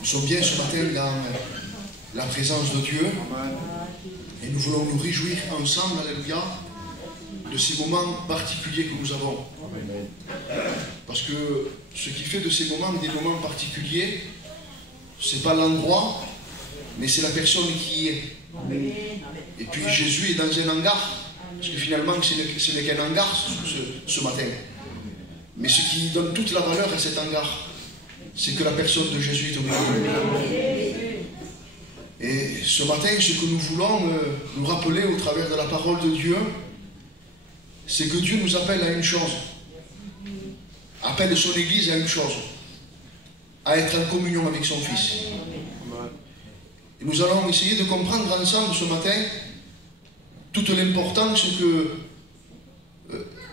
Nous sommes bien ce matin dans la présence de Dieu et nous voulons nous réjouir ensemble, alléluia, de ces moments particuliers que nous avons. Parce que ce qui fait de ces moments des moments particuliers, ce n'est pas l'endroit, mais c'est la personne qui y est. Et puis Jésus est dans un hangar, parce que finalement ce n'est qu'un hangar ce matin. Mais ce qui donne toute la valeur à cet hangar, c'est que la personne de Jésus est au milieu. Et ce matin, ce que nous voulons nous rappeler au travers de la parole de Dieu, c'est que Dieu nous appelle à une chose, appelle son Église à une chose, à être en communion avec son Fils. Et nous allons essayer de comprendre ensemble ce matin toute l'importance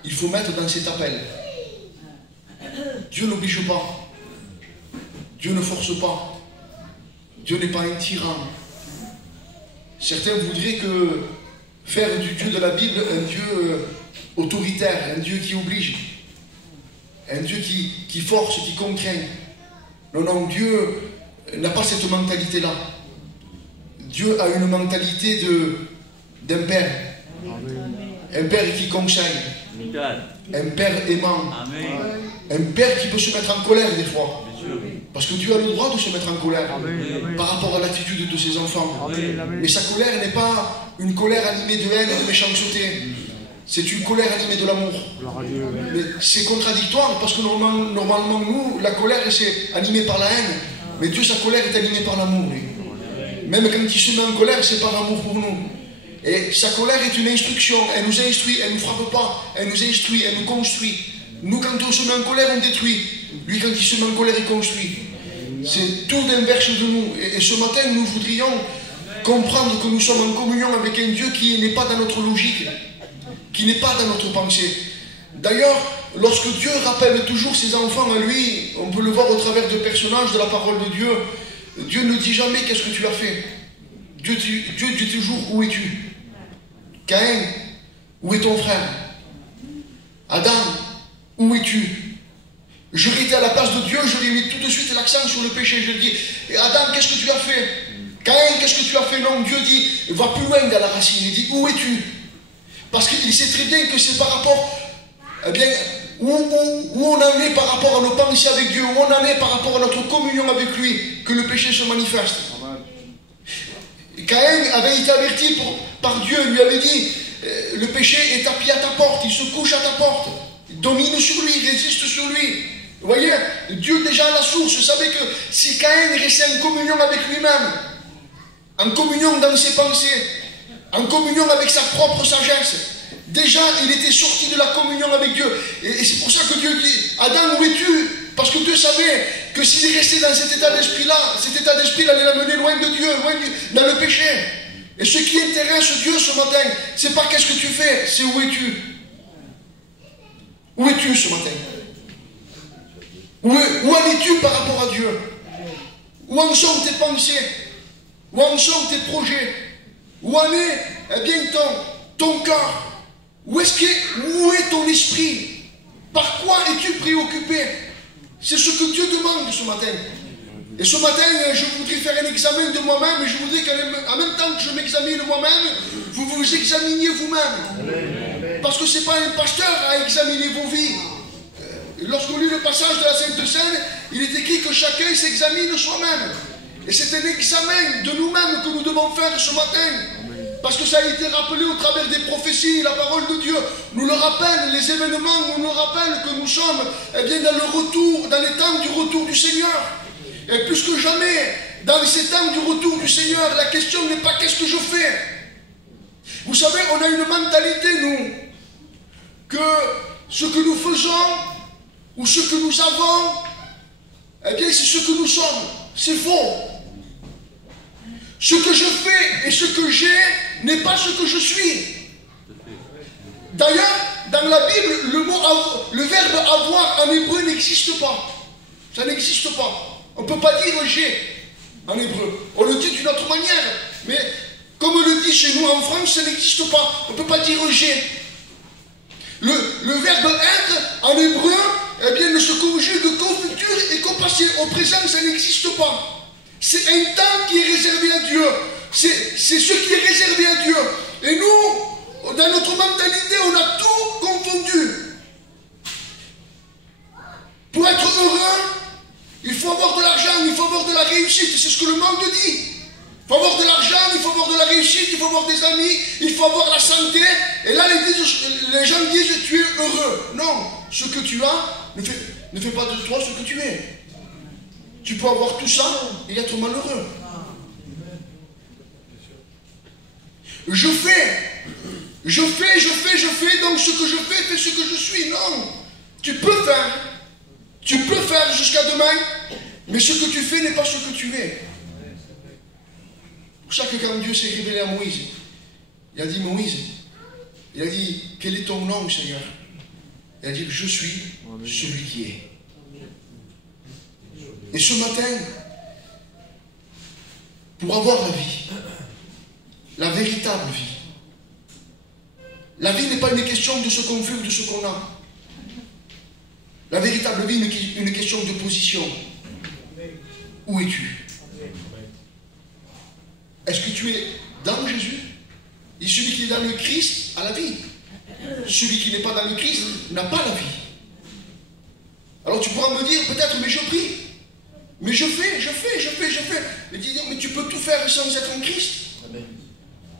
qu'il faut mettre dans cet appel. Dieu n'oblige pas. Dieu ne force pas. Dieu n'est pas un tyran. Certains voudraient faire du Dieu de la Bible un Dieu autoritaire, un Dieu qui oblige, un Dieu qui force, qui contraint. Non, non, Dieu n'a pas cette mentalité-là. Dieu a une mentalité d'un père. Un père qui conseille. Un père aimant. Un père qui peut se mettre en colère des fois. Parce que Dieu a le droit de se mettre en colère par rapport à l'attitude de ses enfants. Mais sa colère n'est pas une colère animée de haine et de méchanceté. C'est une colère animée de l'amour. Mais c'est contradictoire parce que normalement nous, la colère c'est animée par la haine. Mais Dieu, sa colère est animée par l'amour. Même quand il se met en colère, c'est par amour pour nous. Et sa colère est une instruction. Elle nous instruit, elle ne nous frappe pas. Elle nous instruit, elle nous construit. Nous, quand on se met en colère, on détruit. Lui, quand il se met en colère, il construit. C'est tout l'inverse de nous. Et ce matin, nous voudrions comprendre que nous sommes en communion avec un Dieu qui n'est pas dans notre logique, qui n'est pas dans notre pensée. D'ailleurs, lorsque Dieu rappelle toujours ses enfants à lui, on peut le voir au travers de personnages de la parole de Dieu, Dieu ne dit jamais qu'est-ce que tu as fait. Dieu dit toujours où es-tu. Caïn, où est ton frère? Adam, où es-tu? J'aurais été à la place de Dieu, j'aurais mis tout de suite l'accent sur le péché. Je dis, Adam, qu'est-ce que tu as fait? Caïn, qu'est-ce que tu as fait? Non, Dieu dit, va plus loin dans la racine. Il dit, où es-tu? Parce qu'il sait très bien que c'est par rapport, eh bien, où on en est par rapport à nos pensées avec Dieu, où on en est par rapport à notre communion avec lui, que le péché se manifeste. Caïn avait été averti par Dieu, lui avait dit, le péché est tapis à ta porte, il se couche à ta porte, il domine sur lui, il résiste sur lui. Vous voyez, Dieu déjà à la source savait que si Caïn restait en communion avec lui-même, en communion dans ses pensées, en communion avec sa propre sagesse, déjà il était sorti de la communion avec Dieu. Et c'est pour ça que Dieu dit, Adam, où es-tu? Parce que Dieu savait que s'il restait dans cet état d'esprit-là, cet état d'esprit allait l'amener loin de Dieu, dans le péché. Et ce qui intéresse Dieu ce matin, c'est pas qu'est-ce que tu fais, c'est où es-tu? Où es-tu ce matin? Où en es-tu par rapport à Dieu? Où en sont tes pensées? Où en sont tes projets? Où en est, eh bien, ton cœur? Où est ton esprit? Par quoi es-tu préoccupé? C'est ce que Dieu demande ce matin. Et ce matin, je voudrais faire un examen de moi-même et je voudrais qu'en même temps que je m'examine moi-même, vous vous examiniez vous-même. Parce que ce n'est pas un pasteur à examiner vos vies. Lorsqu'on lit le passage de la Sainte Seine, il est écrit que chacun s'examine soi-même. Et c'est un examen de nous-mêmes que nous devons faire ce matin. Parce que ça a été rappelé au travers des prophéties, la parole de Dieu nous le rappelle, les événements nous le rappellent que nous sommes bien, dans le retour, dans les temps du retour du Seigneur. Et plus que jamais, dans ces temps du retour du Seigneur, la question n'est pas qu'est-ce que je fais. Vous savez, on a une mentalité, nous, que ce que nous faisons, ou ce que nous avons, eh bien, c'est ce que nous sommes. C'est faux. Ce que je fais et ce que j'ai n'est pas ce que je suis. D'ailleurs, dans la Bible, le verbe avoir en hébreu n'existe pas. Ça n'existe pas. On ne peut pas dire j'ai en hébreu. On le dit d'une autre manière. Mais comme on le dit chez nous en France, ça n'existe pas. On ne peut pas dire j'ai. Le verbe être en hébreu, eh bien, ne se conjugue qu'au futur et qu'au passé. Au présent, ça n'existe pas. C'est un temps qui est réservé à Dieu. C'est ce qui est réservé à Dieu. Et nous, dans notre mentalité, on a tout confondu. Pour être heureux, il faut avoir de l'argent, il faut avoir de la réussite. C'est ce que le monde dit. Il faut avoir de l'argent, il faut avoir de la réussite, il faut avoir des amis, il faut avoir la santé. Et là, les gens disent tu es heureux. Non, ce que tu as ne fait pas de toi ce que tu es. Tu peux avoir tout ça et être malheureux. Je fais, donc ce que je fais fait ce que je suis. Non, tu peux faire jusqu'à demain, mais ce que tu fais n'est pas ce que tu es. C'est pour ça que quand Dieu s'est révélé à Moïse, il a dit Moïse, il a dit quel est ton nom, Seigneur? Il a dit je suis celui qui est. Et ce matin, pour avoir la vie, la véritable vie, la vie n'est pas une question de ce qu'on fait ou de ce qu'on a. La véritable vie est une question de position. Où es-tu? Est-ce que tu es dans Jésus? Et celui qui est dans le Christ a la vie. Celui qui n'est pas dans le Christ n'a pas la vie. Alors tu pourras me dire peut-être, mais je prie. Mais je fais. Mais dis, mais tu peux tout faire sans être en Christ.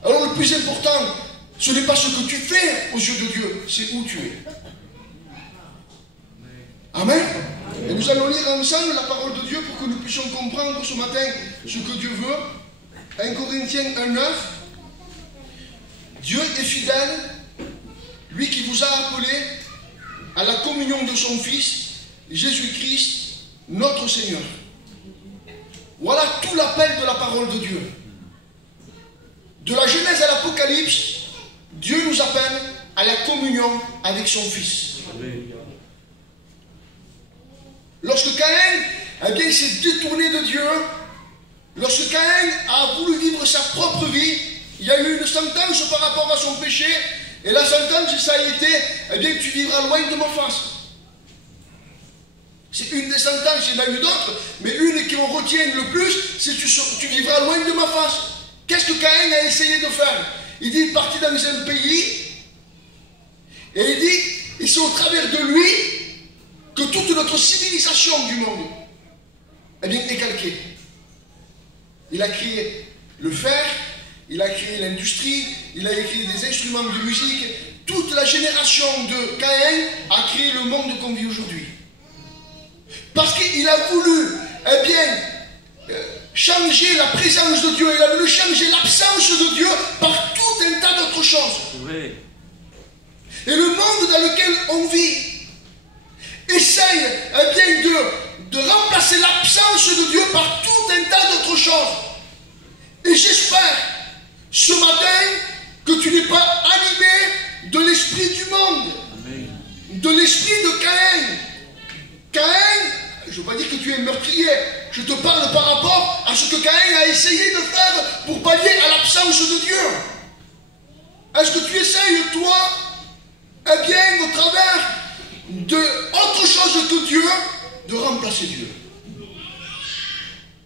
Alors le plus important, ce n'est pas ce que tu fais aux yeux de Dieu, c'est où tu es. Amen. Et nous allons lire ensemble la parole de Dieu pour que nous puissions comprendre ce matin ce que Dieu veut. 1 Corinthiens 1,9. Dieu est fidèle, lui qui vous a appelé à la communion de son Fils, Jésus-Christ, notre Seigneur. Voilà tout l'appel de la parole de Dieu. De la Genèse à l'Apocalypse, Dieu nous appelle à la communion avec son Fils. Lorsque Caïn s'est détourné de Dieu, lorsque Caïn a voulu vivre sa propre vie, il y a eu une sentence par rapport à son péché, et la sentence, ça a été, tu vivras loin de ma face. C'est une des sentences, il y en a eu d'autres, mais une qui on retient le plus, c'est tu vivras loin de ma face. Qu'est-ce que Caïn a essayé de faire? Il dit, il est parti dans un pays, et il dit, et c'est au travers de lui que toute notre civilisation du monde est calquée. Il a créé le fer, il a créé l'industrie, il a créé des instruments de musique. Toute la génération de Caïn a créé le monde qu'on vit aujourd'hui. Parce qu'il a voulu, changer la présence de Dieu, il a voulu changer l'absence de Dieu par tout un tas d'autres choses. Oui. Et le monde dans lequel on vit essaye de remplacer l'absence de Dieu par tout un tas d'autres choses. Et j'espère ce matin que tu n'es pas animé de l'esprit du monde, amen, de l'esprit de Caïn. Caïn, je ne veux pas dire que tu es meurtrier, je te parle par rapport à ce que Caïn a essayé de faire pour pallier à l'absence de Dieu. Est-ce que tu essayes, toi, au travers de autre chose que Dieu, de remplacer Dieu?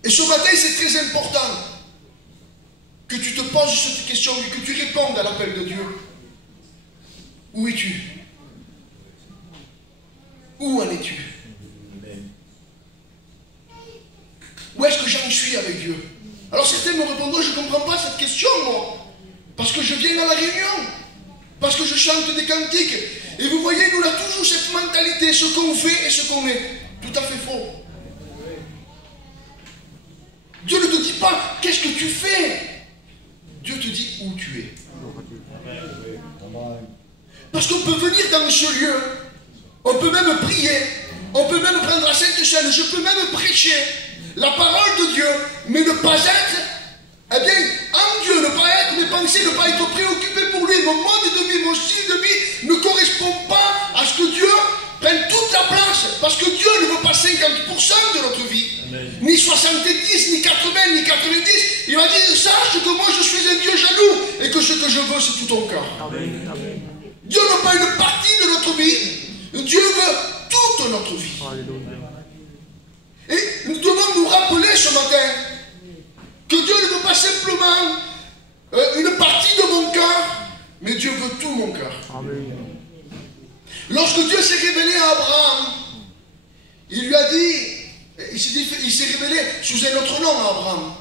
Et ce matin, c'est très important que tu te poses cette question et que tu répondes à l'appel de Dieu. Où es-tu? Où en es-tu? Où est-ce que j'en suis avec Dieu? Alors certains me répondront, je ne comprends pas cette question, moi. Parce que je viens à la réunion. Parce que je chante des cantiques. Et vous voyez, nous, on a toujours cette mentalité, ce qu'on fait et ce qu'on est. Tout à fait faux. Dieu ne te dit pas, qu'est-ce que tu fais? Dieu te dit où tu es. Parce qu'on peut venir dans ce lieu, on peut même prier, on peut même prendre la Sainte Seine, je peux même prêcher la parole de Dieu, mais ne pas être, en Dieu, ne pas être, mes pensées, ne pas être préoccupé pour lui. Mon mode de vie, mon style de vie ne correspond pas à ce que Dieu prenne toute la place, parce que Dieu ne veut pas 50% de notre vie. Amen. Ni 70, ni 80, ni 90. Il va dire, sache que moi je suis un Dieu jaloux et que ce que je veux c'est tout ton cœur. Amen. Amen. Dieu n'a pas une partie de notre vie, Dieu veut toute notre vie. Alléluia. Et nous devons nous rappeler ce matin il s'est révélé sous un autre nom à Abraham.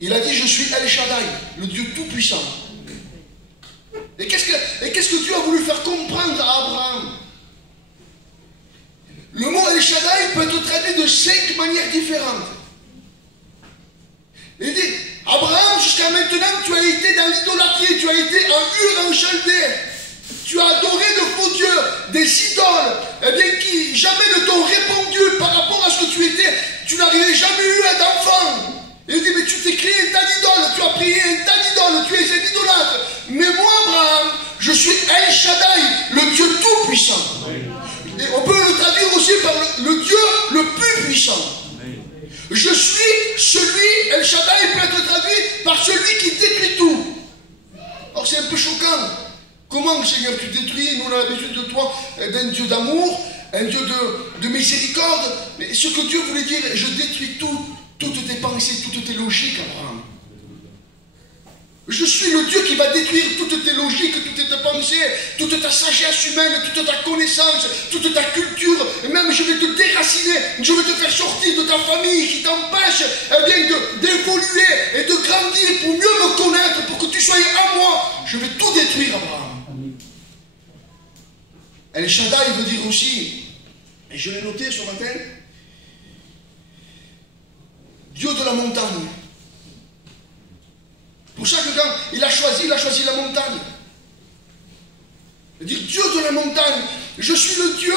Il a dit, je suis El Shaddai, le Dieu Tout-Puissant. Et qu'est-ce que Dieu a voulu faire comprendre à Abraham? Le mot El Shaddai peut être traduit de 5 manières différentes. Il dit, Abraham, jusqu'à maintenant, tu as été dans l'idolâtrie, tu as été en Ur en Chaldée. Tu as adoré de faux dieux, des idoles, eh bien, qui jamais ne t'ont répondu par rapport à ce que tu étais. Tu n'avais jamais eu d'enfant. Et il dit, mais tu t'es créé un tas d'idoles, tu as prié un tas d'idoles, tu es un idolâtre. Mais moi, Abraham, je suis El Shaddai, le Dieu Tout-Puissant. Et on peut le traduire aussi par le Dieu le plus puissant. Je suis celui, El Shaddai peut être traduit par celui qui détruit tout. Or c'est un peu choquant. Comment, Seigneur, tu détruis? Nous on a l'habitude de toi, d'un Dieu d'amour, un Dieu de miséricorde. Mais ce que Dieu voulait dire, je détruis toutes tes pensées, toutes tes logiques, Abraham. Je suis le Dieu qui va détruire toutes tes logiques, toutes tes pensées, toute ta sagesse humaine, toute ta connaissance, toute ta culture. Et même je vais te déraciner, je vais te faire sortir de ta famille qui t'empêche d'évoluer et de grandir pour mieux me connaître, pour que tu sois à moi. Je vais tout détruire, Abraham. El Shaddai veut dire aussi, et je l'ai noté ce matin, Dieu de la montagne. Pour ça que quand il a choisi la montagne. Il dit Dieu de la montagne. Je suis le Dieu.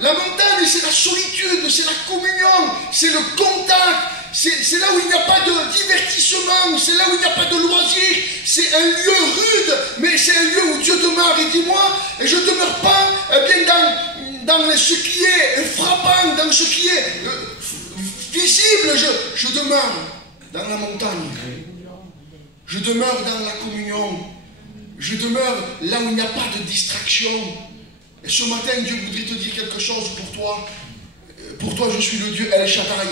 La montagne, c'est la solitude, c'est la communion, c'est le contact. C'est là où il n'y a pas de divertissement, c'est là où il n'y a pas de loisirs. C'est un lieu rude, mais c'est un lieu où Dieu demeure. Et dis-moi, et je ne demeure pas dans ce qui est frappant, dans ce qui est visible. Je demeure dans la montagne. Je demeure dans la communion. Je demeure là où il n'y a pas de distraction. Et ce matin, Dieu voudrait te dire quelque chose pour toi. Pour toi, je suis le Dieu El Shaddai.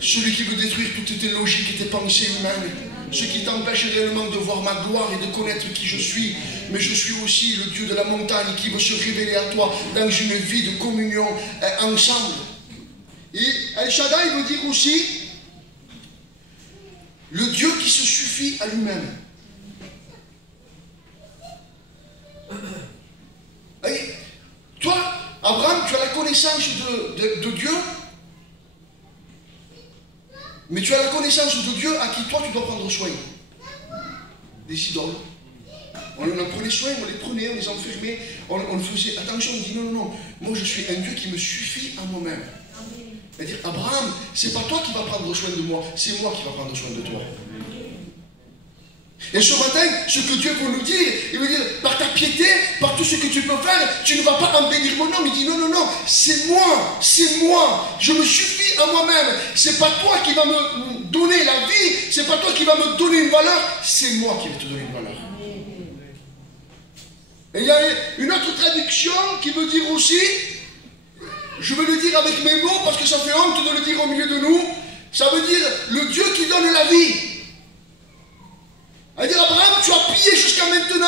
Celui qui veut détruire toutes tes logiques et tes pensées humaines. Ce qui t'empêche réellement de voir ma gloire et de connaître qui je suis. Mais je suis aussi le Dieu de la montagne qui veut se révéler à toi dans une vie de communion ensemble. Et El Shaddai veut dire aussi le Dieu qui se suffit à lui-même. Et toi, Abraham, tu as la connaissance de Dieu, mais tu as la connaissance de Dieu à qui toi tu dois prendre soin. Des idoles. On en prenait soin, on les prenait, on les enfermait, on faisait attention, on dit non, moi je suis un Dieu qui me suffit à moi-même. C'est-à-dire, Abraham, c'est pas toi qui vas prendre soin de moi, c'est moi qui va prendre soin de toi. Et ce matin, ce que Dieu veut nous dire, il veut dire, par ta piété, par tout ce que tu peux faire, tu ne vas pas embellir mon nom. Il dit, non, c'est moi, je me suffis à moi-même. C'est pas toi qui va me donner la vie, c'est pas toi qui va me donner une valeur, c'est moi qui vais te donner une valeur. Et il y a une autre traduction qui veut dire aussi, je vais le dire avec mes mots parce que ça fait honte de le dire au milieu de nous, ça veut dire le Dieu qui donne la vie. C'est-à-dire, Abraham, tu as prié jusqu'à maintenant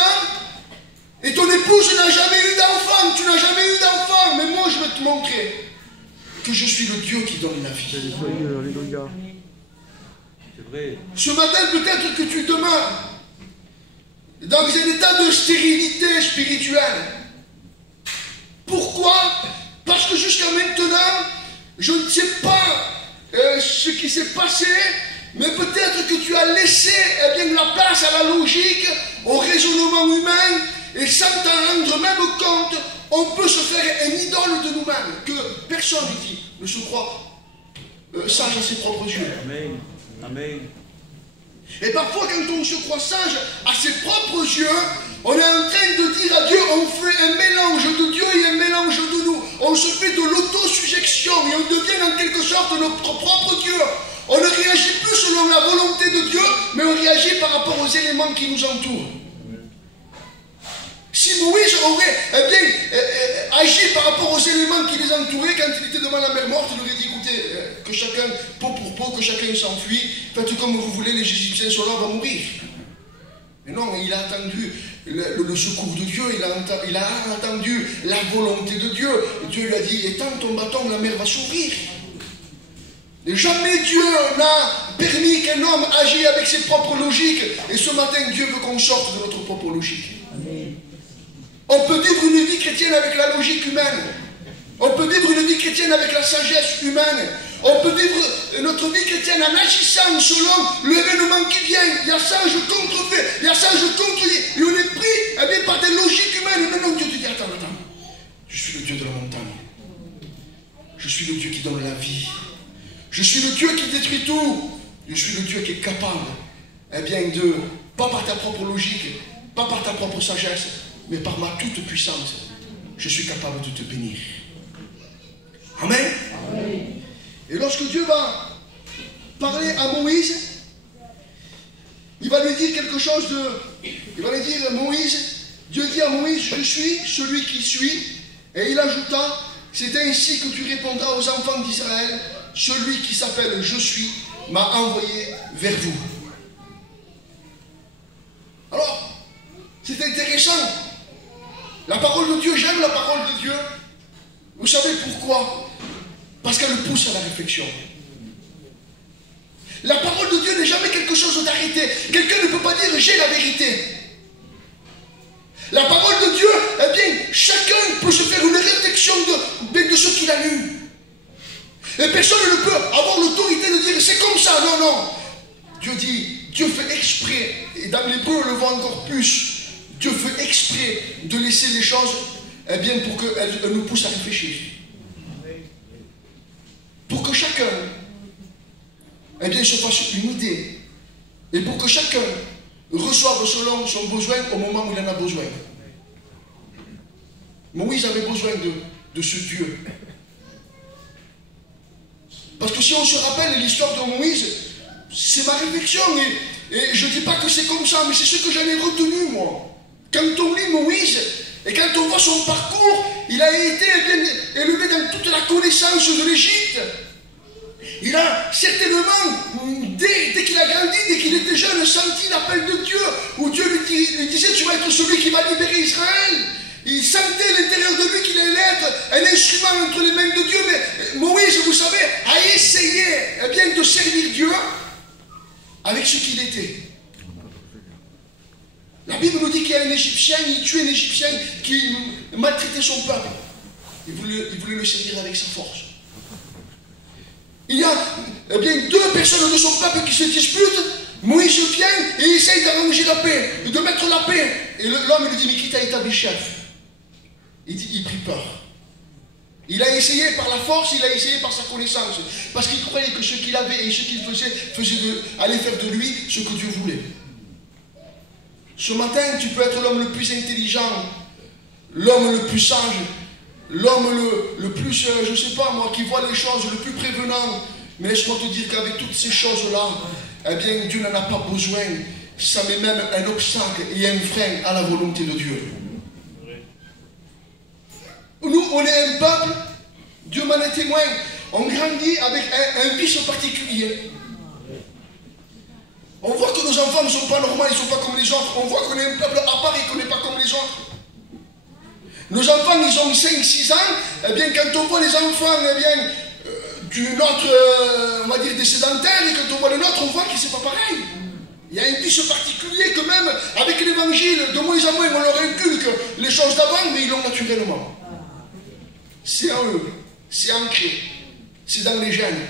et ton épouse n'a jamais eu d'enfant, tu n'as jamais eu d'enfant, mais moi je vais te montrer que je suis le Dieu qui donne la vie. C'est vrai. Ce matin, peut-être que tu demeures dans un état de stérilité spirituelle. Pourquoi? Parce que jusqu'à maintenant, je ne sais pas ce qui s'est passé, mais peut-être que tu as laissé la place à la logique, au raisonnement humain, et sans t'en rendre même compte, on peut se faire un idole de nous-mêmes, que personne ici ne se croit sage à ses propres yeux. Amen. Amen. Et parfois, quand on se croit sage à ses propres yeux, on est en train de dire à Dieu, on fait un mélange de Dieu et un mélange de nous. On se fait de l'auto-suggestion et on devient en quelque sorte notre propre Dieu. On ne réagit plus selon la volonté de Dieu, mais on réagit par rapport aux éléments qui nous entourent. Si Moïse aurait agi par rapport aux éléments qui les entouraient, quand il était devant la mer morte, il aurait dit, écoutez, que chacun, peau pour peau, que chacun s'enfuit, faites comme vous voulez, les Égyptiens sont là, on va mourir. Mais non, il a attendu le secours de Dieu, il a attendu la volonté de Dieu. Dieu lui a dit, étends ton bâton, la mer va s'ouvrir. Jamais Dieu n'a permis qu'un homme agisse avec ses propres logiques. Et ce matin, Dieu veut qu'on sorte de notre propre logique. Amen. On peut vivre une vie chrétienne avec la logique humaine. On peut vivre une vie chrétienne avec la sagesse humaine. On peut vivre notre vie chrétienne en agissant selon l'événement qui vient. Il y a ça, je contrefais. Il y a ça, je contredis. Et on est pris par des logiques humaines. Mais non, Dieu te dit, attends. Je suis le Dieu de la montagne. Je suis le Dieu qui donne la vie. Je suis le Dieu qui détruit tout. Je suis le Dieu qui est capable, de, pas par ta propre logique, pas par ta propre sagesse, mais par ma toute puissance, je suis capable de te bénir. Amen. Amen. Et lorsque Dieu va parler à Moïse, il va lui dire quelque chose de... Il va lui dire, Moïse, Dieu dit à Moïse, je suis celui qui suis. Et il ajouta, c'est ainsi que tu répondras aux enfants d'Israël, celui qui s'appelle Je suis m'a envoyé vers vous. Alors, c'est intéressant. La parole de Dieu, j'aime la parole de Dieu. Vous savez pourquoi? Parce qu'elle pousse à la réflexion. La parole de Dieu n'est jamais quelque chose d'arrêté. Quelqu'un ne peut pas dire j'ai la vérité. La parole de Dieu, chacun peut se faire une réflexion de ce qu'il a lu. Et personne ne peut avoir l'autorité de dire c'est comme ça. Non. Dieu dit, Dieu fait exprès, et dans l'hébreu on le voit encore plus, Dieu fait exprès de laisser les choses pour qu'elles nous poussent à réfléchir. Pour que chacun se fasse une idée. Et pour que chacun reçoive selon son besoin au moment où il en a besoin. Moïse avait besoin de ce Dieu. Parce que si on se rappelle l'histoire de Moïse, c'est ma réflexion. Et je ne dis pas que c'est comme ça, mais c'est ce que j'en ai retenu, moi. Quand on lit Moïse, et quand on voit son parcours, il a été élevé dans toute la connaissance de l'Égypte. Il a certainement, dès qu'il a grandi, dès qu'il était jeune, senti l'appel de Dieu, où Dieu lui disait, tu vas être celui qui va libérer Israël. Il sentait à l'intérieur de lui qu'il allait être un instrument entre les mains de Dieu. Mais Moïse, vous savez, a essayé de servir Dieu avec ce qu'il était. La Bible nous dit qu'il y a un Égyptien, il tuait un Égyptien qui maltraitait son peuple. Il voulait le servir avec sa force. Il y a deux personnes de son peuple qui se disputent. Moïse vient et il essaye d'arranger la paix, de mettre la paix. Et l'homme lui dit, mais qui t'a établi chef? Il prit peur. Il a essayé par la force, il a essayé par sa connaissance. Parce qu'il croyait que ce qu'il avait et ce qu'il faisait allait faire de lui ce que Dieu voulait. Ce matin, tu peux être l'homme le plus intelligent, l'homme le plus sage, l'homme le plus, je ne sais pas moi, qui voit les choses, le plus prévenant. Mais laisse-moi te dire qu'avec toutes ces choses-là, Dieu n'en a pas besoin. Ça met même un obstacle et un frein à la volonté de Dieu. Nous, on est un peuple, Dieu m'en est témoin, on grandit avec un vice particulier. On voit que nos enfants ne sont pas normaux, ils ne sont pas comme les autres. On voit qu'on est un peuple à part et qu'on n'est pas comme les autres. Nos enfants, ils ont 5-6 ans. Quand on voit les enfants d'une autre, on va dire, des sédentaires, et quand on voit le nôtre, on voit que ce n'est pas pareil. Il y a un vice particulier que même avec l'évangile, de moins en moins, on leur inculque les choses d'avant, mais ils l'ont naturellement. C'est en eux, c'est ancré, c'est dans les gènes.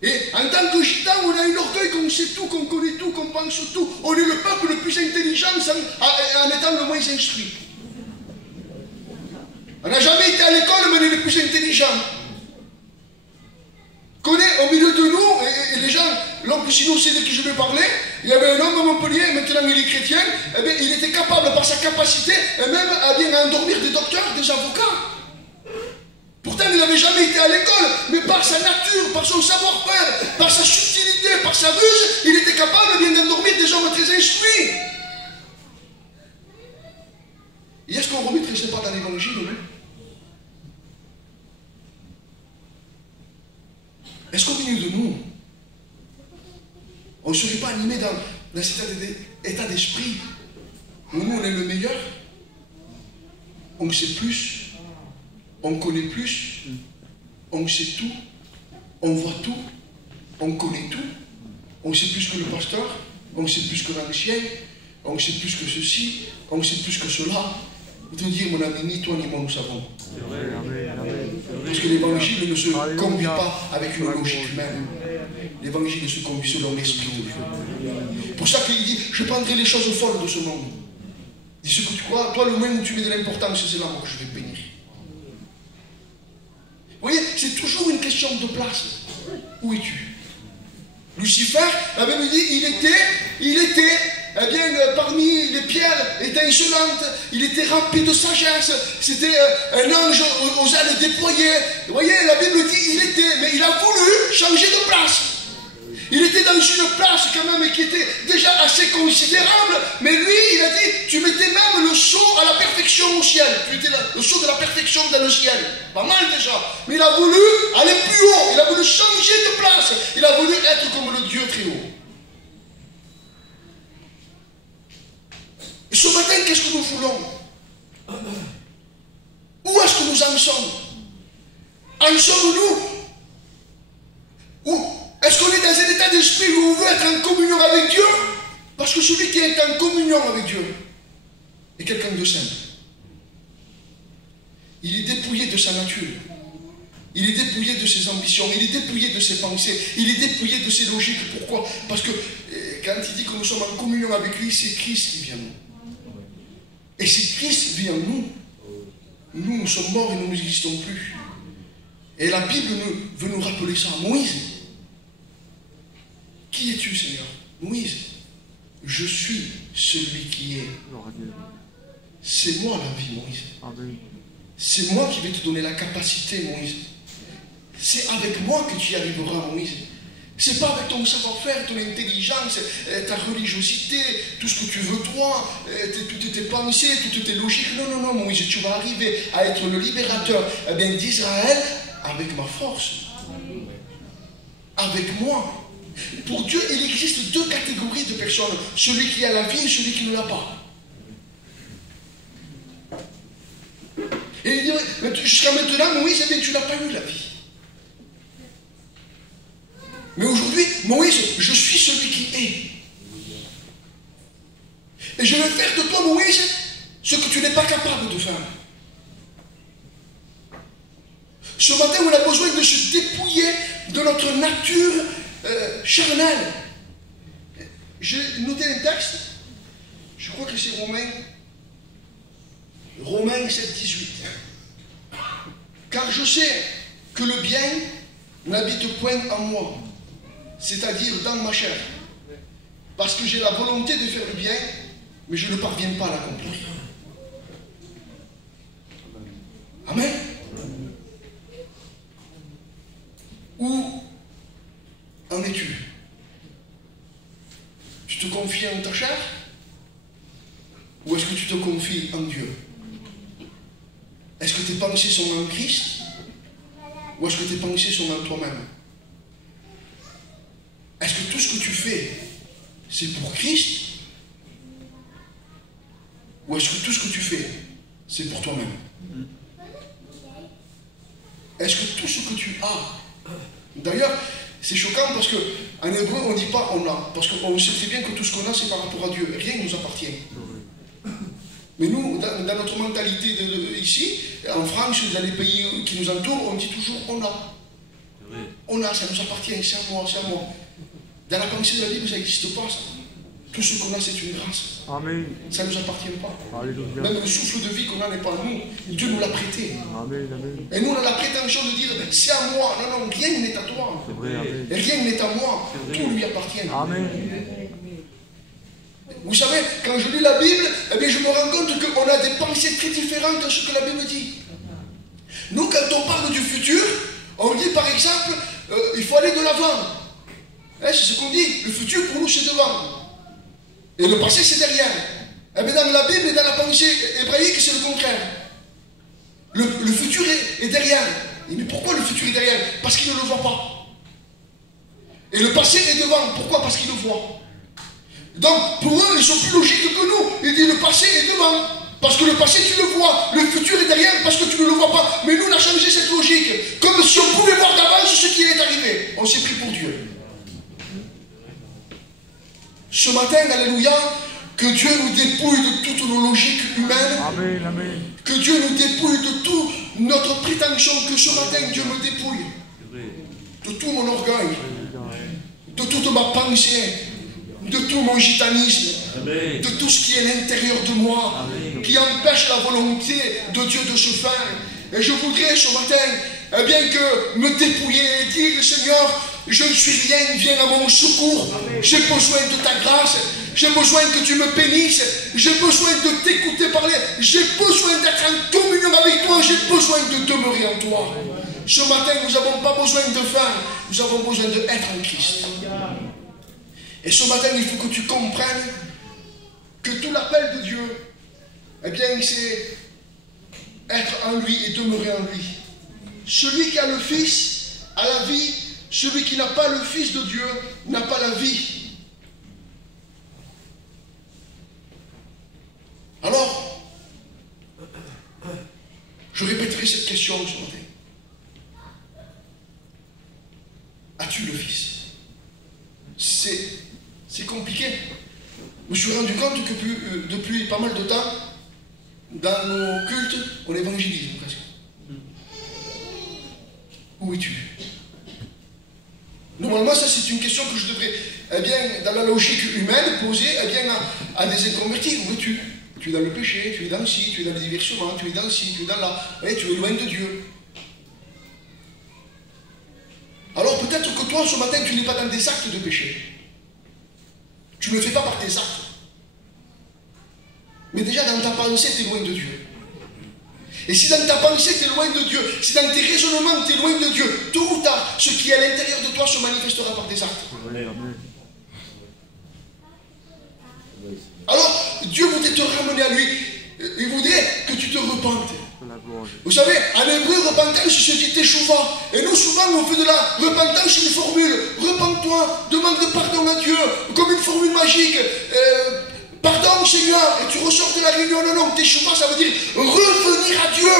Et en tant que gitan, on a un orgueil qu'on sait tout, qu'on connaît tout, qu'on pense tout. On est le peuple le plus intelligent en étant le moins instruit. On n'a jamais été à l'école, mais on est le plus intelligent. Qu'on est au milieu de nous, et les gens, l'homme sinon sait de qui je vais parler, il y avait un homme à Montpellier, maintenant il est chrétien, il était capable par sa capacité, et même à bien endormir des docteurs, des avocats. Pourtant il n'avait jamais été à l'école, mais par sa nature, par son savoir-faire, par sa subtilité, par sa ruse, il était capable bien d'endormir des hommes très instruits. Et est-ce qu'on ne remettrait ça pas dans l'évangile, non? Est-ce qu'au milieu de nous, on ne serait pas animé dans cet état d'esprit où nous, on est le meilleur, on sait plus, on connaît plus, on sait tout, on voit tout, on connaît tout, on sait plus que le pasteur, on sait plus que l'ancien, on sait plus que ceci, on sait plus que cela. Je te dis, mon ami, ni toi ni moi nous savons. Parce que l'évangile ne se conduit pas avec une logique humaine. L'évangile se conduit selon l'Esprit de Dieu. Pour ça qu'il dit, je prendrai les choses folles de ce monde. Dis ce que tu crois, toi le moins où tu mets de l'importance, c'est là moi que je vais te bénir. Vous voyez, c'est toujours une question de place. Où es-tu? Lucifer, la Bible dit, il était, eh bien, parmi les pierres étincelantes, il était rempli de sagesse, c'était un ange aux ailes déployées. Vous voyez, la Bible dit, mais il a voulu changer de place. Il était dans une place quand même qui était déjà assez considérable, mais lui, il a dit, tu mettais même le saut à la perfection au ciel. Tu étais le saut de la perfection dans le ciel. Pas mal déjà. Mais il a voulu aller plus haut, il a voulu changer de place. Il a voulu être comme le Dieu très haut. Et ce matin, qu'est-ce que nous voulons? Où est-ce que nous en sommes? En sommes-nous? Où? Est-ce qu'on est dans un état d'esprit où on veut être en communion avec Dieu? Parce que celui qui est en communion avec Dieu est quelqu'un de saint. Il est dépouillé de sa nature. Il est dépouillé de ses ambitions. Il est dépouillé de ses pensées. Il est dépouillé de ses logiques. Pourquoi? Parce que quand il dit que nous sommes en communion avec lui, c'est Christ qui vient en nous. Et si Christ vit en nous, nous sommes morts et nous n'existons plus. Et la Bible veut nous rappeler ça. Moïse, qui es-tu, Seigneur? Moïse, je suis celui qui est. C'est moi la vie, Moïse. C'est moi qui vais te donner la capacité, Moïse. C'est avec moi que tu y arriveras, Moïse. C'est pas avec ton savoir-faire, ton intelligence, ta religiosité, tout ce que tu veux toi, toutes tes pensées, toutes tes logiques. Non, non, non, Moïse, tu vas arriver à être le libérateur d'Israël avec ma force. Avec moi. Pour Dieu, il existe deux catégories de personnes. Celui qui a la vie et celui qui ne l'a pas. Et il dit, jusqu'à maintenant, Moïse, tu n'as pas eu la vie. Mais aujourd'hui, Moïse, je suis celui qui est. Et je vais faire de toi, Moïse, ce que tu n'es pas capable de faire. Ce matin, on a besoin de se dépouiller de notre nature charnelle. J'ai noté un texte, je crois que c'est Romains 7, 18. Car je sais que le bien n'habite point en moi, c'est-à-dire dans ma chair, parce que j'ai la volonté de faire le bien, mais je ne parviens pas à l'accomplir. Amen. Où en es-tu? Tu te confies en ta chair? Ou est-ce que tu te confies en Dieu? Est-ce que tes pensées sont en Christ? Ou est-ce que tes pensées sont en toi-même? Est-ce que tout ce que tu fais, c'est pour Christ? Ou est-ce que tout ce que tu fais, c'est pour toi-même? Est-ce que tout ce que tu as... D'ailleurs, c'est choquant parce qu'en hébreu, on ne dit pas on a. Parce qu'on sait très bien que tout ce qu'on a, c'est par rapport à Dieu. Rien ne nous appartient. Mais nous, dans notre mentalité ici, en France, dans les pays qui nous entourent, on dit toujours on a. On a, ça nous appartient, c'est à moi, c'est à moi. Dans la pensée de la Bible, ça n'existe pas, ça. Tout ce qu'on a, c'est une grâce. Amen. Ça ne nous appartient pas. Alléluia. Même le souffle de vie qu'on a n'est pas à nous. Dieu nous l'a prêté. Amen, amen. Et nous, on a la prétention de dire c'est à moi. Non, non, rien n'est à toi. C'est vrai, amen. Et rien n'est à moi. Tout lui appartient. Amen. Vous savez, quand je lis la Bible, eh bien, je me rends compte qu'on a des pensées très différentes de ce que la Bible dit. Nous, quand on parle du futur, on dit par exemple, il faut aller de l'avant. C'est ce qu'on dit. Le futur, pour nous, c'est devant. Et le passé, c'est derrière. Eh bien, dans la Bible et dans la pensée hébraïque, c'est le contraire. Le futur est derrière. Et mais pourquoi le futur est derrière? Parce qu'il ne le voit pas. Et le passé est devant. Pourquoi? Parce qu'il le voit. Donc, pour eux, ils sont plus logiques que nous. Ils disent le passé est devant. Parce que le passé, tu le vois. Le futur est derrière parce que tu ne le vois pas. Mais nous, on a changé cette logique. Comme si on pouvait voir d'avance ce qui est arrivé. On s'est pris pour Dieu. Ce matin, alléluia, que Dieu nous dépouille de toutes nos logiques humaines. Amen, amen. Que Dieu nous dépouille de toute notre prétention. Que ce matin, Dieu me dépouille de tout mon orgueil, de toute ma pensée, de tout mon gitanisme, Amen. de tout ce qui est à l'intérieur de moi, Amen. qui empêche la volonté de Dieu de se faire. Et je voudrais ce matin, eh bien, que me dépouiller et dire, Seigneur, je ne suis rien, viens à mon secours. J'ai besoin de ta grâce. J'ai besoin que tu me bénisses. J'ai besoin de t'écouter parler. J'ai besoin d'être en communion avec toi. J'ai besoin de demeurer en toi. Ce matin, nous n'avons pas besoin de faire. Nous avons besoin d'être en Christ. Et ce matin, il faut que tu comprennes que tout l'appel de Dieu, eh bien, c'est être en lui et demeurer en lui. Celui qui a le Fils a la vie. Celui qui n'a pas le Fils de Dieu n'a pas la vie. Alors, je répéterai cette question ce matin. As-tu le Fils? C'est compliqué. Je me suis rendu compte que depuis pas mal de temps, dans nos cultes, on évangélise presque. Où es-tu? Normalement, ça c'est une question que je devrais, eh bien, dans la logique humaine, poser eh bien, à des inconvertis. Où es-tu? Tu es dans le péché, tu es dans ci, tu es dans le divertissement, tu es dans ci, tu es dans là. Et tu es loin de Dieu. Alors peut-être que toi, ce matin, tu n'es pas dans des actes de péché. Tu ne le fais pas par tes actes. Mais déjà, dans ta pensée, tu es loin de Dieu. Et si dans ta pensée, tu es loin de Dieu, si dans tes raisonnements, tu es loin de Dieu, tôt ou tard, ce qui est à l'intérieur de toi se manifestera par tes actes. Alors, Dieu voudrait te ramener à lui. Il voudrait que tu te repentes. Vous savez, en hébreu, repentance se dit teshuva. Et nous, souvent, on fait de la repentance une formule. Repends-toi, demande pardon à Dieu, comme une formule magique. Pardon, Seigneur, et tu ressors de la réunion. Non, non, teshuva, ça veut dire revenir à Dieu.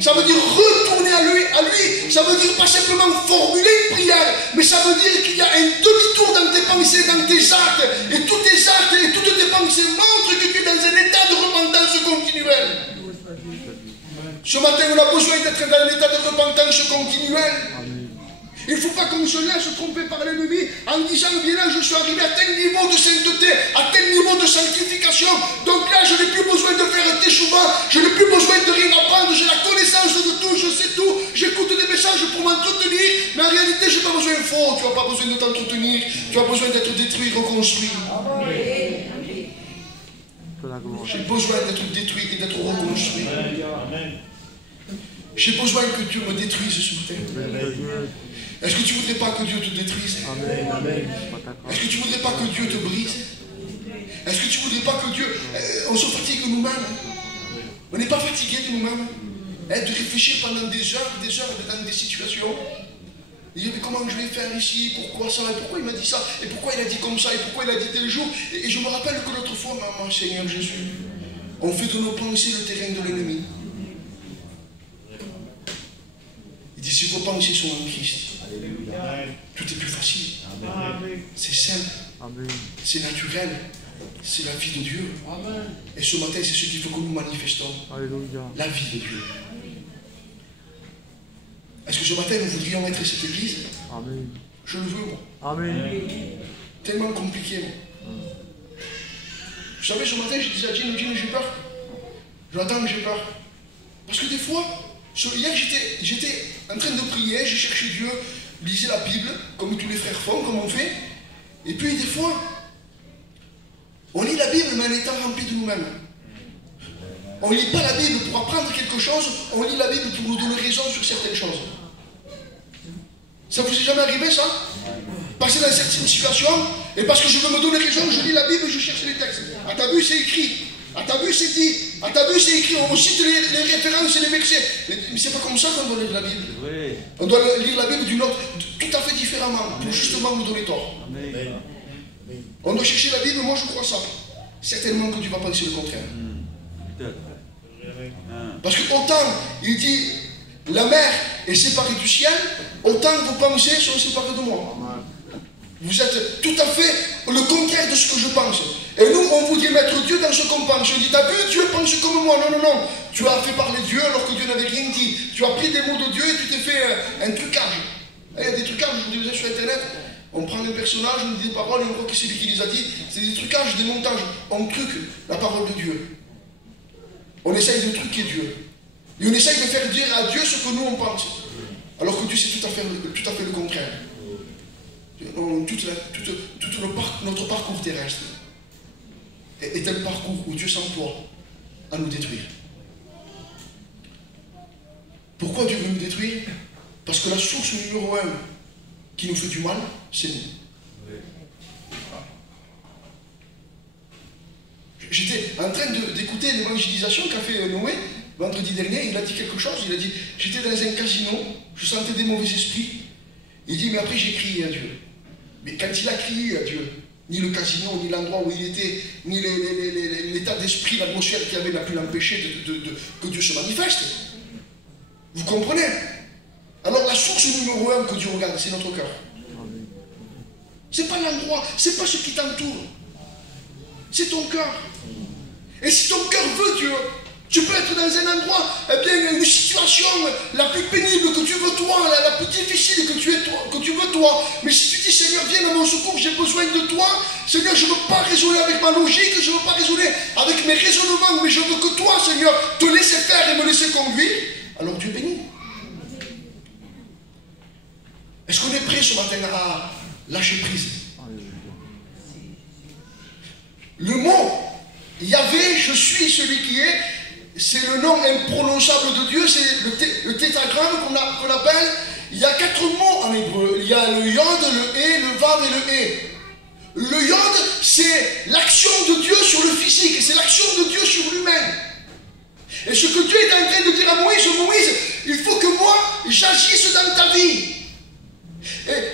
Ça veut dire retourner à lui. Ça veut dire pas simplement formuler une prière, mais ça veut dire qu'il y a un demi-tour dans tes pensées, dans tes actes. Et tous tes actes et toutes tes pensées montrent que tu es dans un état de repentance continuelle. Ce matin, on a besoin d'être dans un état de repentance continuelle. Il ne faut pas qu'on se laisse tromper par l'ennemi en disant, bien là, je suis arrivé à tel niveau de sainteté, à tel niveau de sanctification. Donc là, je n'ai plus besoin de faire un teshuva, je n'ai plus besoin de rien apprendre, j'ai la connaissance de tout, je sais tout, j'écoute des messages pour m'entretenir, mais en réalité, je n'ai pas besoin de faux, tu n'as pas besoin de t'entretenir, tu as besoin d'être détruit, reconstruit. J'ai besoin d'être détruit et d'être reconstruit. J'ai besoin que Dieu me détruise ce matin. Est-ce que tu ne voudrais pas que Dieu te détruise? Est-ce que tu ne voudrais pas que Dieu te brise? Est-ce que tu ne voudrais pas que Dieu... on se fatigue nous-mêmes. On n'est pas fatigué de nous-mêmes. De réfléchir pendant des heures dans des situations. Et dire, mais comment je vais faire ici? Pourquoi ça? Et pourquoi il m'a dit ça? Et pourquoi il a dit comme ça? Et pourquoi il a dit tel jour? Et je me rappelle que l'autre fois, maman, Seigneur Jésus, on fait de nos pensées le terrain de l'ennemi. Il dit, si vos pensées sont en Christ, tout est plus facile. C'est simple. C'est naturel. C'est la vie de Dieu. Et ce matin, c'est ce qu'il faut que nous manifestons. La vie de Dieu. Est-ce que ce matin, nous voudrions être cette église? Je le veux, moi. Tellement compliqué, moi. Vous savez, ce matin, je disais à Jean, j'ai peur. J'attends, j'ai peur. Parce que des fois, hier, j'étais en train de prier, j'ai cherché Dieu, lisais la Bible, comme tous les frères font, comme on fait. Et puis, des fois, on lit la Bible, mais en étant rempli de nous-mêmes. On ne lit pas la Bible pour apprendre quelque chose, on lit la Bible pour nous donner raison sur certaines choses. Ça vous est jamais arrivé, ça? Passer dans certaines situations, et parce que je veux me donner raison, je lis la Bible, je cherche les textes. Ah, t'as vu, c'est écrit. Ah, t'as vu, c'est dit. Ah, t'as vu, c'est écrit. On cite les références et les versets. Mais c'est pas comme ça qu'on doit lire la Bible. Oui. On doit lire la Bible d'une autre, tout à fait différemment, pour justement nous donner tort. Amen. On doit chercher la Bible, moi je crois ça. Certainement que tu vas penser le contraire. Parce que autant, il dit, la mer est séparée du ciel, autant vos pensées sont séparées de moi. Vous êtes tout à fait le contraire de ce que je pense. Et nous, on voudrait mettre Dieu dans ce qu'on pense. On dit, t'as vu, Dieu pense comme moi. Non, non, non. Tu as fait parler Dieu alors que Dieu n'avait rien dit. Tu as pris des mots de Dieu et tu t'es fait un trucage. Il y a des trucages, je vous disais sur Internet. On prend un personnage, on dit des paroles et on voit que c'est lui qui les a dit. C'est des trucages, des montages. On truque la parole de Dieu. On essaye de truquer Dieu. Et on essaye de faire dire à Dieu ce que nous on pense. Alors que Dieu c'est tout à fait le contraire. Notre parcours terrestre est un parcours où Dieu s'emploie à nous détruire. Pourquoi Dieu veut nous détruire? Parce que la source numéro 1 qui nous fait du mal, c'est nous. J'étais en train d'écouter l'évangélisation qu'a fait Noé vendredi dernier. Il a dit quelque chose. Il a dit, j'étais dans un casino, je sentais des mauvais esprits. Il dit, mais après j'ai crié à Dieu. Mais quand il a crié à Dieu, ni le casino, ni l'endroit où il était, ni l'état d'esprit, l'atmosphère qu'il y avait n'a pu l'empêcher que Dieu se manifeste. Vous comprenez? Alors la source numéro 1 que Dieu regarde, c'est notre cœur. C'est pas l'endroit, c'est pas ce qui t'entoure. C'est ton cœur. Et si ton cœur veut Dieu, tu peux être dans un endroit, eh bien, une situation la plus pénible que tu veux toi, la plus difficile que tu veux toi. Mais si tu dis, Seigneur, viens à mon secours, j'ai besoin de toi. Seigneur, je ne veux pas raisonner avec ma logique, je ne veux pas raisonner avec mes raisonnements, mais je veux que toi, Seigneur, te laisser faire et me laisser conduire. Alors Dieu bénit. Est-ce qu'on est prêt ce matin à lâcher prise? Le mot Yahvé, je suis celui qui est, c'est le nom imprononçable de Dieu, c'est le tétragramme qu'on appelle. Il y a 4 mots en hébreu. Il y a le yod, le hé, le vav et le hé. Le yod, c'est l'action de Dieu sur le physique, c'est l'action de Dieu sur l'humain. Et ce que Dieu est en train de dire à Moïse, Moïse, il faut que moi, j'agisse dans ta vie.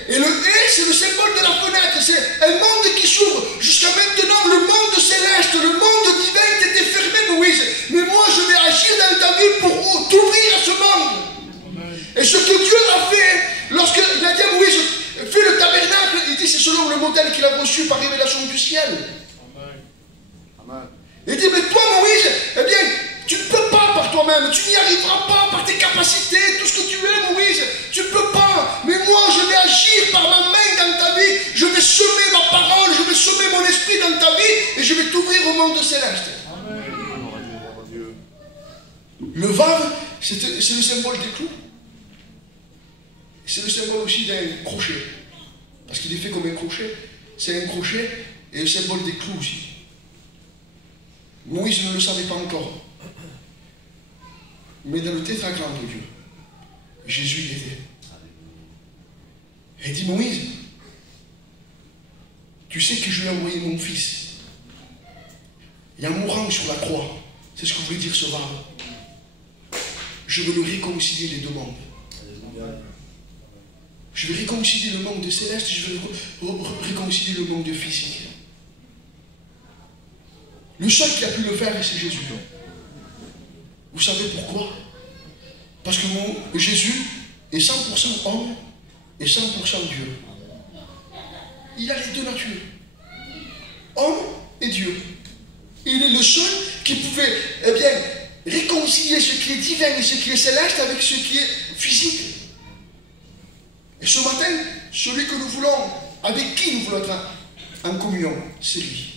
Et le hé, c'est le symbole de la fenêtre, c'est un monde qui s'ouvre. Jusqu'à maintenant, le monde céleste, le monde divin t'était fermé, Moïse. Mais moi, je vais agir dans ta vie pour t'ouvrir à ce monde. Et ce que Dieu a fait, lorsqu'il a dit à Moïse, fais le tabernacle, il dit c'est selon le modèle qu'il a reçu par révélation du ciel. Il dit, mais toi, Moïse, eh bien, tu ne peux pas par toi-même, tu n'y arriveras pas par tes capacités, tout ce que tu es, Moïse, tu ne peux pas. Mais moi, je vais agir par ma main dans ta vie, je vais semer ma parole, je vais semer mon esprit dans ta vie, et je vais t'ouvrir au monde céleste. Le vav, c'est le symbole des clous. C'est le symbole aussi d'un crochet. Parce qu'il est fait comme un crochet. C'est un crochet et le symbole des clous aussi. Moïse ne le savait pas encore. Mais dans le tétragramme de Dieu, Jésus y était. Et il dit, Moïse, tu sais que je lui ai envoyé mon fils. Et en mourant sur la croix, c'est ce que voulait dire ce vav. Je veux le réconcilier les deux mondes. Je vais réconcilier le monde céleste, je vais réconcilier le monde physique. Le seul qui a pu le faire, c'est Jésus. Vous savez pourquoi? Parce que Jésus est 100% homme et 100% Dieu. Il a les deux natures. Homme et Dieu. Il est le seul qui pouvait, eh bien, réconcilier ce qui est divin et ce qui est céleste avec ce qui est physique. Et ce matin, celui que nous voulons, avec qui nous voulons être en communion, c'est lui.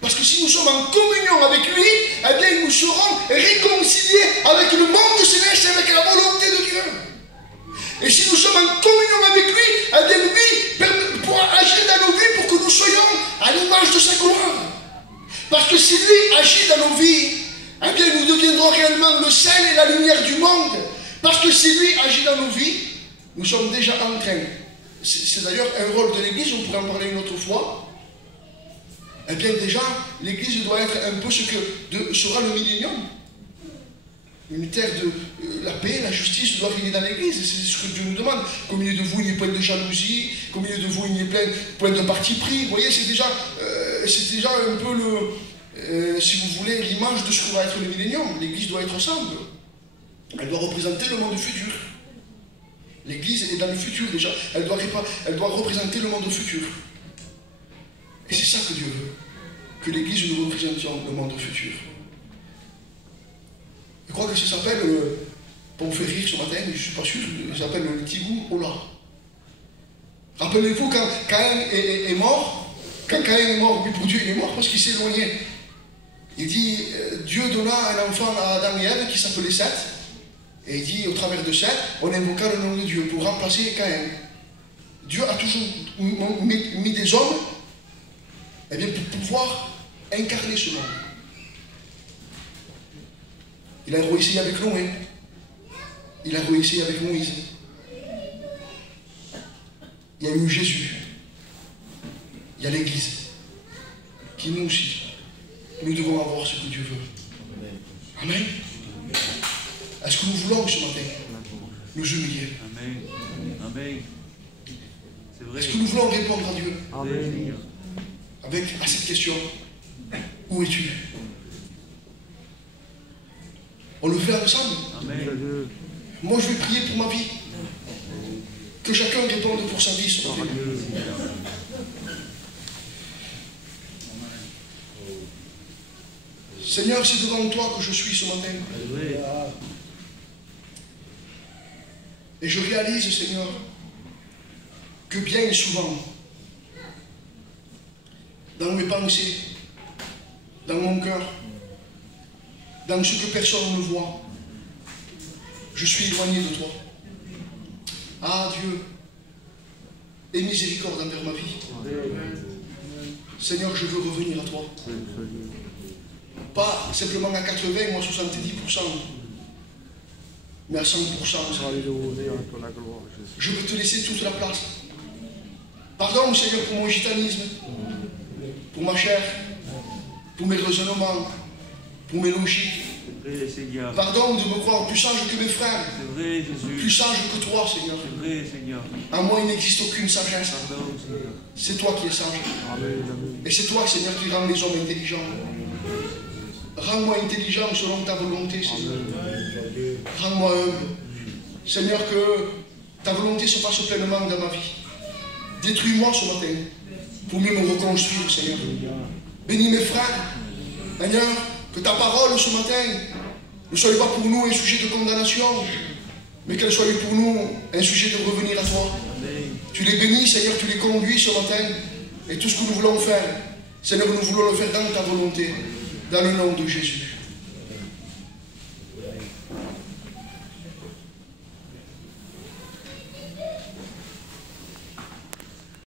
Parce que si nous sommes en communion avec lui, eh bien nous serons réconciliés avec le monde céleste et avec la volonté de Dieu. Et si nous sommes en communion avec lui, eh bien lui pourra agir dans nos vies pour que nous soyons à l'image de sa gloire. Parce que si lui agit dans nos vies, eh bien nous deviendrons réellement le sel et la lumière du monde. Parce que si lui agit dans nos vies, nous sommes déjà en train. C'est d'ailleurs un rôle de l'Église, on pourrait en parler une autre fois. Eh bien déjà, l'Église doit être un peu ce que sera le millénium. Une terre de la paix, la justice doit régner dans l'Église. C'est ce que Dieu nous demande. Qu'au milieu de vous, il n'y ait point de jalousie, qu'au milieu de vous, il n'y ait point de parti pris. Vous voyez, c'est déjà un peu si vous voulez, l'image de ce que va être le millénium. L'Église doit être ensemble. Elle doit représenter le monde futur. L'Église est dans le futur déjà. Elle doit représenter le monde futur. Et c'est ça que Dieu veut. Que l'Église nous représentions le monde futur. Je crois que ça s'appelle, pour me faire rire ce matin, je ne suis pas sûr, ça s'appelle le Tigou Ola. Rappelez-vous quand Caïn est mort, quand Caïn est mort, oui, pour Dieu il est mort parce qu'il s'est éloigné. Il dit, Dieu donna un enfant à Adam et Ève qui s'appelait Seth. Et il dit, au travers de Seth, on invoqua le nom de Dieu pour remplacer Caïn. Dieu a toujours mis des hommes pour pouvoir incarner ce monde. Il a réussi avec Noé. Il a réussi avec Moïse. Il y a eu Jésus. Il y a l'Église. Qui nous aussi, nous devons avoir ce que Dieu veut. Amen. Est-ce que nous voulons ce matin nous humilier? Amen. Amen. C'est vrai. Est-ce que nous voulons répondre à Dieu? Amen. À cette question, où es-tu? On le fait ensemble. Amen. Moi je vais prier pour ma vie. Que chacun réponde pour sa vie ce matin. Seigneur, c'est devant toi que je suis ce matin. Et je réalise, Seigneur, que bien souvent, dans mes pensées, dans mon cœur, dans ce que personne ne voit, je suis éloigné de toi. Ah Dieu, aie miséricorde envers ma vie. Seigneur, je veux revenir à toi. Pas simplement à 80 ou à 70%, mais à 100%. Je veux te laisser toute la place. Pardon, Seigneur, pour mon gitanisme, pour ma chair, pour mes raisonnements, pour mes logiques. Pardon de me croire plus sage que mes frères. C'est vrai, Jésus. Plus sage que toi, Seigneur. C'est vrai, Seigneur. À moi, il n'existe aucune sagesse. Pardon, Seigneur. C'est toi qui es sage. Et c'est toi, Seigneur, qui rends les hommes intelligents. Rends-moi intelligent selon ta volonté, Seigneur. Rends-moi humble. Seigneur, que ta volonté se fasse pleinement dans ma vie. Détruis-moi ce matin pour mieux me reconstruire, Seigneur. Bénis mes frères. Seigneur, que ta parole ce matin ne soit pas pour nous un sujet de condamnation, mais qu'elle soit pour nous un sujet de revenir à toi. Tu les bénis, Seigneur, tu les conduis ce matin. Et tout ce que nous voulons faire, Seigneur, nous voulons le faire dans ta volonté, dans le nom de Jésus.